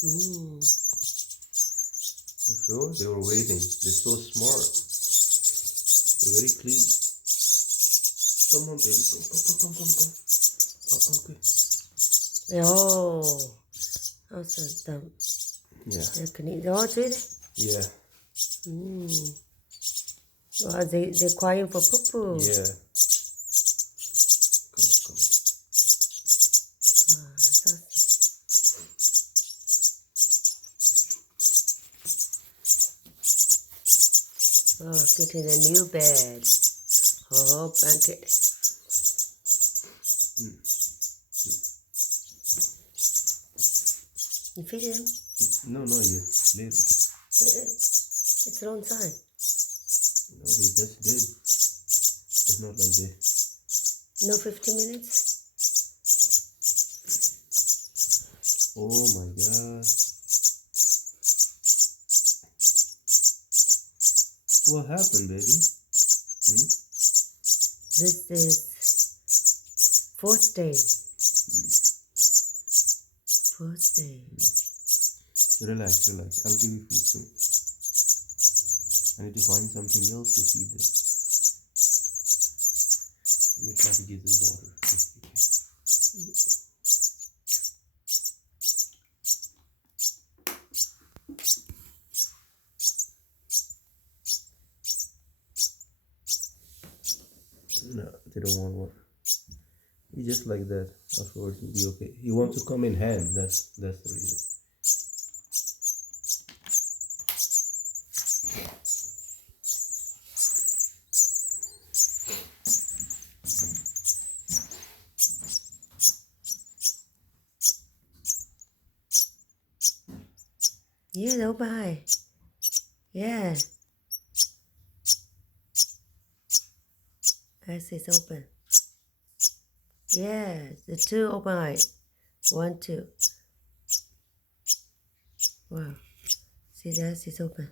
Mm. Before they were waiting. They're so smart. They're very clean. Come on, baby. Come. Oh, okay. Oh, also the Yeah. can eat all three. Yeah. Oh, they're crying for poo. Yeah. Come on. Oh, that's awesome. Oh, getting a new bed. Oh, blanket. You feed him? No, not yet. Later. It's the wrong time. No, they just did. It's not like they. No 15 minutes? Oh my God. What happened, baby? This is fourth day. Fourth day. Relax. I'll give you food soon. I need to find something else to feed them. Let me try to give them water if we can. No, they don't want water. He's just like that. Afterwards, he'll be okay. He wants to come in hand. That's the reason. Yeah, open eye. Yeah. Eyes is open. Yeah, the two open eye. 1, 2. Wow. See, that is open.